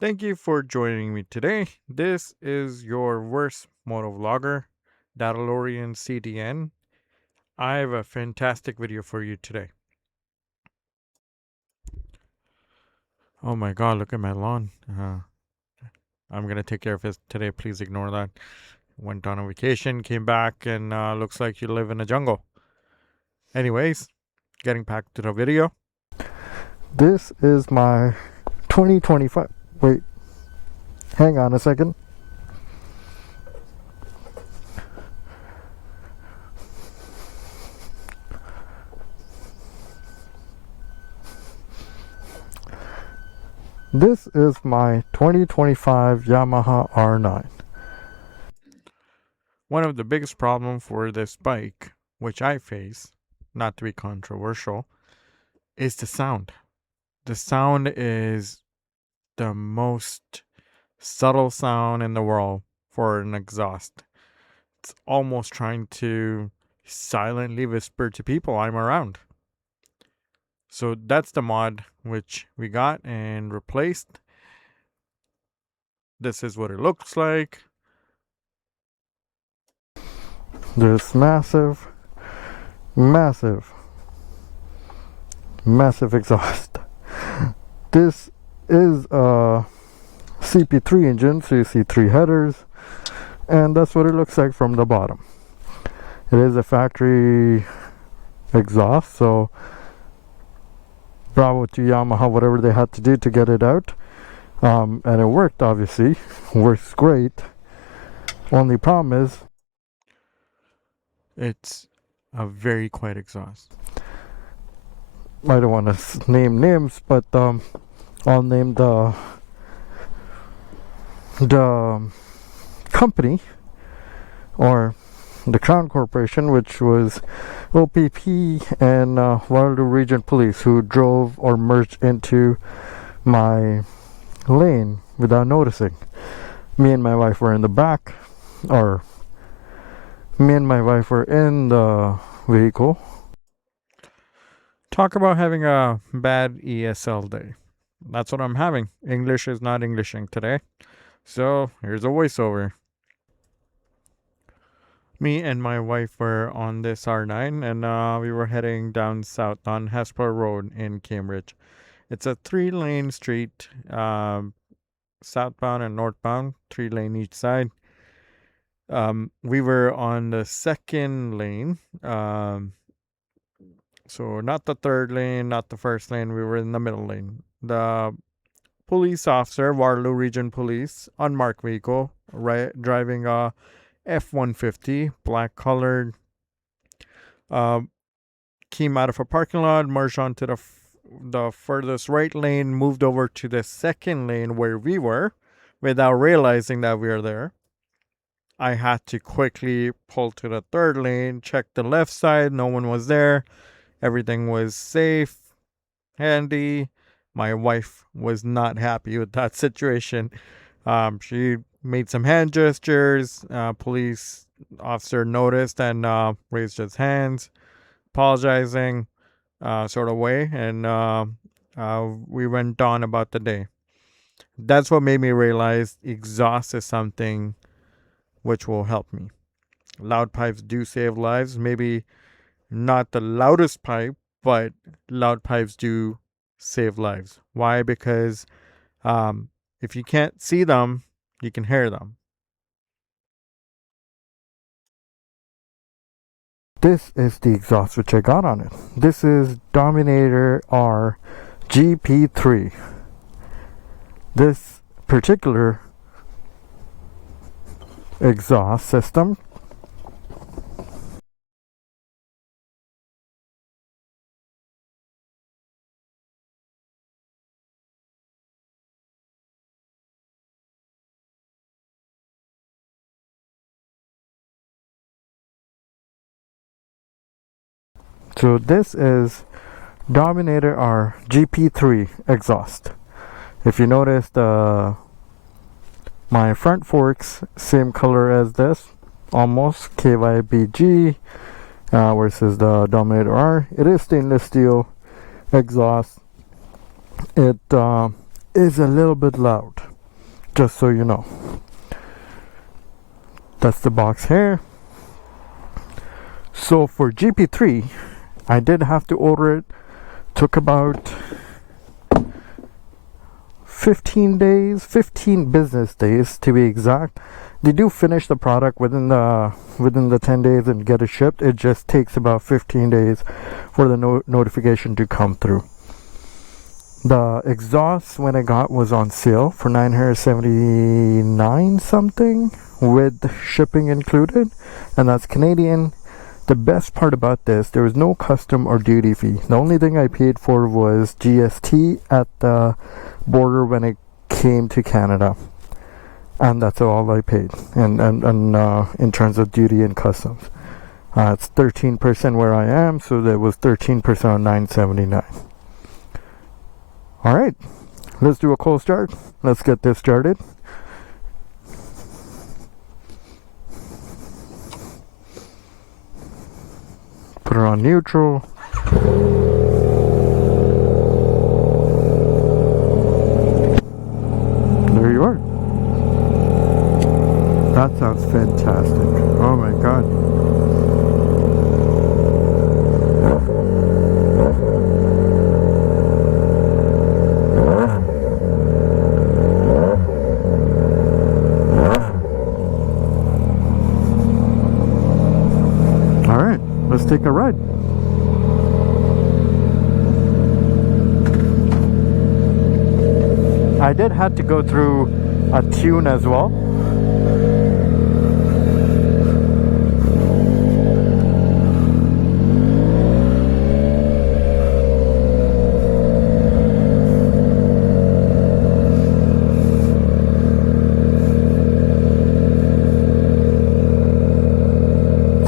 Thank you for joining me today. This is your worst moto vlogger, DominatoR CDN. I have a fantastic video for you today. Oh my god, look at my lawn. I'm gonna take care of it today. Please ignore that. Went on a vacation, came back, and looks like you live in a jungle. Anyways, getting back to the video. This is my 2025. Wait, hang on a second. This is my 2025 Yamaha R9. One of the biggest problems for this bike, which I face, not to be controversial, is the sound. The sound is the most subtle sound in the world for an exhaust. It's almost trying to silently whisper to people I'm around. So that's the mod which we got and replaced. This is what it looks like. This massive exhaust. This is a CP3 engine, so you see 3 headers, and that's what it looks like from the bottom. It is a factory exhaust, so bravo to Yamaha, whatever they had to do to get it out. And it worked, obviously. Works great. Only problem is It's a very quiet exhaust. I don't want to name names, but I'll name the company, or the Crown Corporation, which was OPP and Waterloo Region Police, who drove or merged into my lane without noticing. Me and my wife were in the back, or me and my wife were in the vehicle. Talk about having a bad ESL day. That's what I'm having. English is not Englishing today. So here's a voiceover. Me and my wife were on this R9 and we were heading down south on Hesper Road in Cambridge. It's a 3-lane street, southbound and northbound, 3-lane each side. We were on the second lane, so not the third lane, not the first lane. We were in the middle lane. The police officer, Waterloo Region Police, unmarked vehicle, driving a F-150, black colored, came out of a parking lot, merged onto the furthest right lane, moved over to the second lane where we were, without realizing that we were there. I had to quickly pull to the third lane, check the left side, no one was there. Everything was safe, handy. My wife was not happy with that situation. She made some hand gestures. Police officer noticed and raised his hands, apologizing, sort of way, and we went on about the day. That's what made me realize exhaust is something which will help me. Loud pipes do save lives. Maybe not the loudest pipe, but loud pipes do save lives. Why? Because if you can't see them, you can hear them. This is the exhaust which I got on it. This is DominatoR GP3. This particular exhaust system so this is DominatoR GP3 exhaust. If you notice, my front forks same color as this, almost KYBG, versus the DominatoR. It is stainless steel exhaust. It is a little bit loud. just so you know. That's the box here. So for GP3, I did have to order it. Took about 15 days, 15 business days to be exact. They do finish the product within the 10 days and get it shipped. It just takes about 15 days for the notification to come through. The exhaust when I got was on sale for $979 something with shipping included, and that's Canadian. The best part about this, there was no custom or duty fee. The only thing I paid for was GST at the border when it came to Canada, and that's all I paid. And in terms of duty and customs, it's 13% where I am, so that was 13% on $979. All right, let's do a cold start. Let's get this started. Put it on neutral. There you are. That sounds fantastic. Oh my god. Alright, let's take a ride. I did have to go through a tune as well.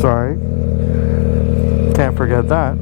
Sorry, can't forget that.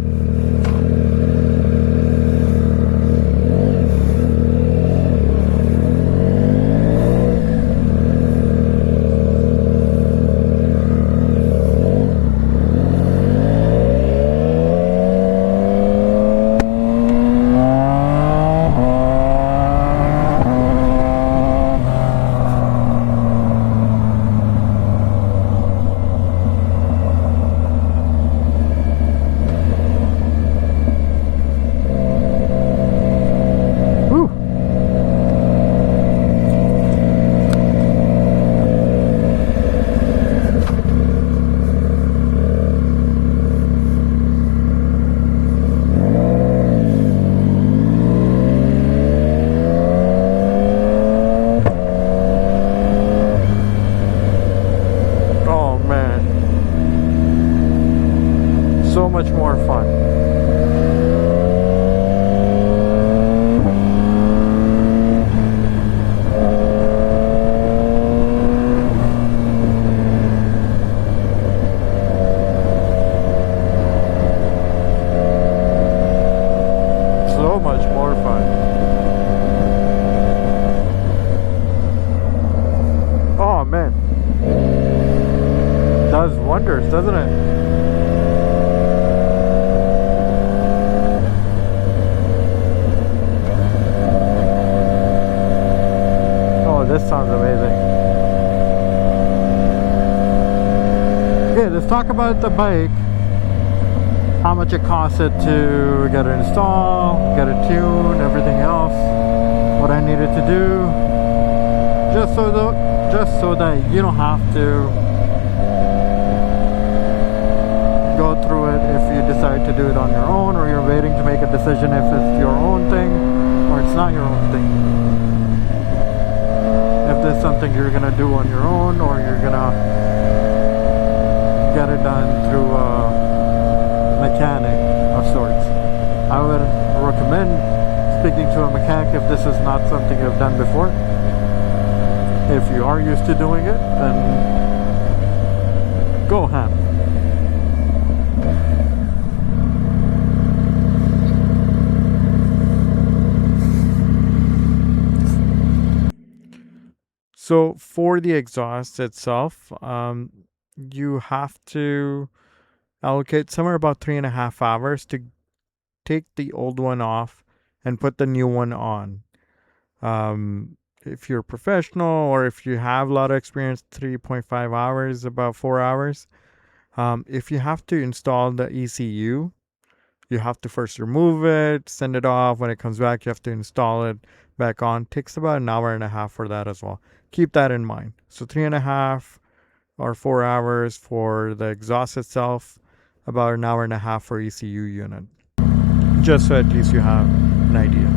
So much more fun. So much more fun. Oh man, does wonders, doesn't it? This sounds amazing. Okay, let's talk about the bike. How much it costed to get it installed, get it tuned, everything else. What I needed to do, just so that you don't have to go through it if you decide to do it on your own, or you're waiting to make a decision if it's your own thing or it's not your own thing. If there's something you're gonna do on your own, or you're gonna get it done through a mechanic of sorts, I would recommend speaking to a mechanic if this is not something you've done before. If you are used to doing it, then go ham. So for the exhaust itself, you have to allocate somewhere about 3.5 hours to take the old one off and put the new one on. if you're professional or if you have a lot of experience, 3.5 hours, about 4 hours. If you have to install the ECU, you have to first remove it, send it off. When it comes back, you have to install it back on. Takes about an hour and a half for that as well. Keep that in mind. So 3.5 or 4 hours for the exhaust itself, about an hour and a half for ECU unit. Just so at least you have an idea.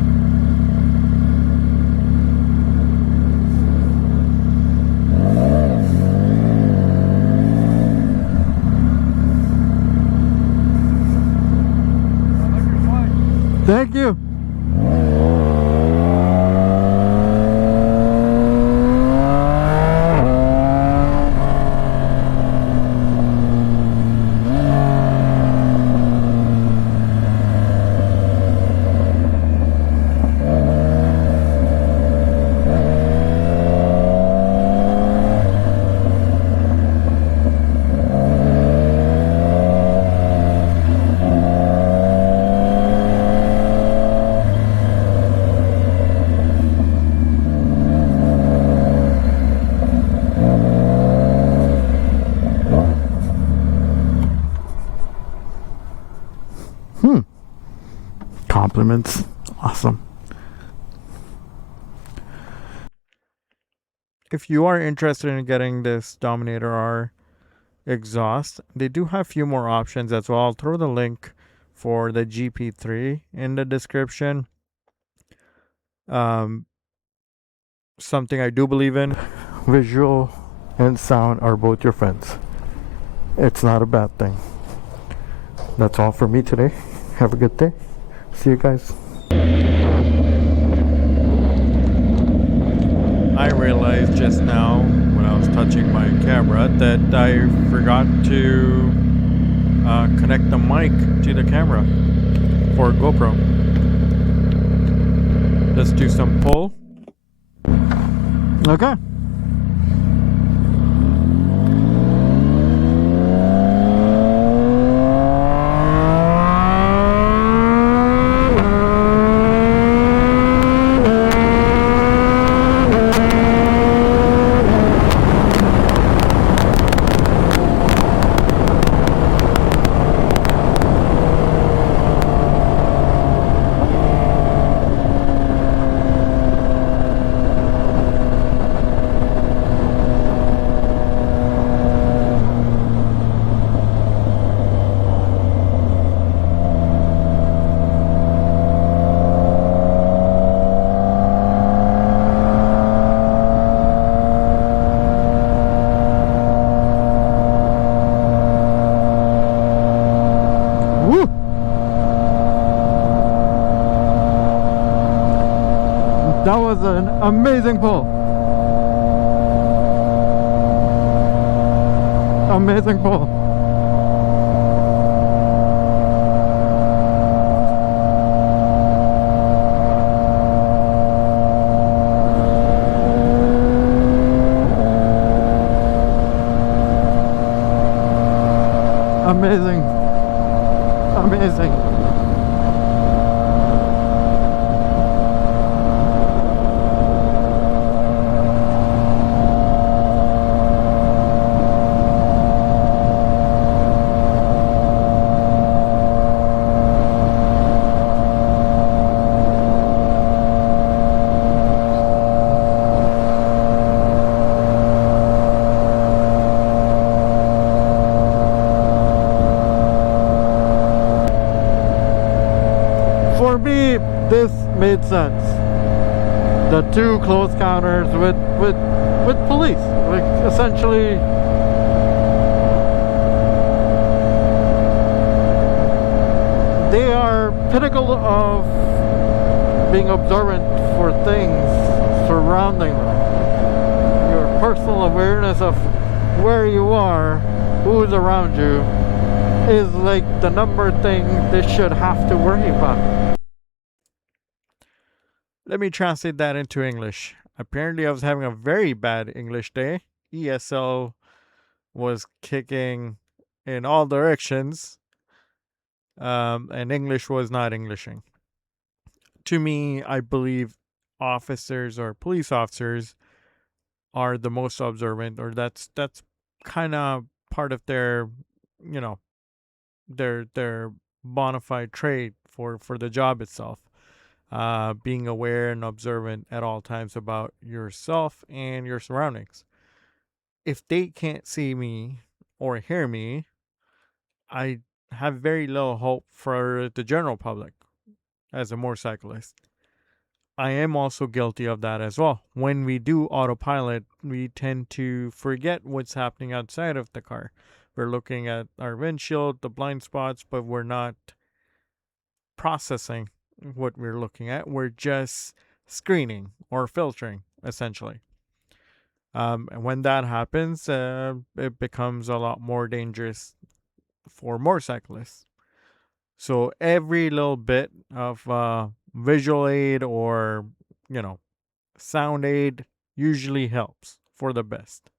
Thank you. Compliments. Awesome. If you are interested in getting this DominatoR exhaust, they do have a few more options as well. I'll throw the link for the GP3 in the description. Something I do believe in. Visual and sound are both your friends. It's not a bad thing. That's all for me today. Have a good day. See you guys. I realized just now when I was touching my camera that I forgot to connect the mic to the camera for GoPro. Let's do some pull. Okay. Woo! That was an amazing pull. Amazing pull. Amazing. Amazing. For me, this made sense. The two close counters with police, like essentially. They are pinnacle of being observant for things surrounding them. Your personal awareness of where you are, who's around you, is like the number thing they should have to worry about. Let me translate that into English. Apparently, I was having a very bad English day. ESL was kicking in all directions, and English was not Englishing. To me, I believe officers or police officers are the most observant, or that's kind of part of their, you know, their bona fide trait for the job itself. Being aware and observant at all times about yourself and your surroundings. If they can't see me or hear me, I have very little hope for the general public as a motorcyclist. I am also guilty of that as well. When we do autopilot, we tend to forget what's happening outside of the car. We're looking at our windshield, the blind spots, but we're not processing what we're looking at. We're just screening or filtering, essentially. And when that happens, it becomes a lot more dangerous for motorcyclists. So every little bit of visual aid or, you know, sound aid usually helps for the best.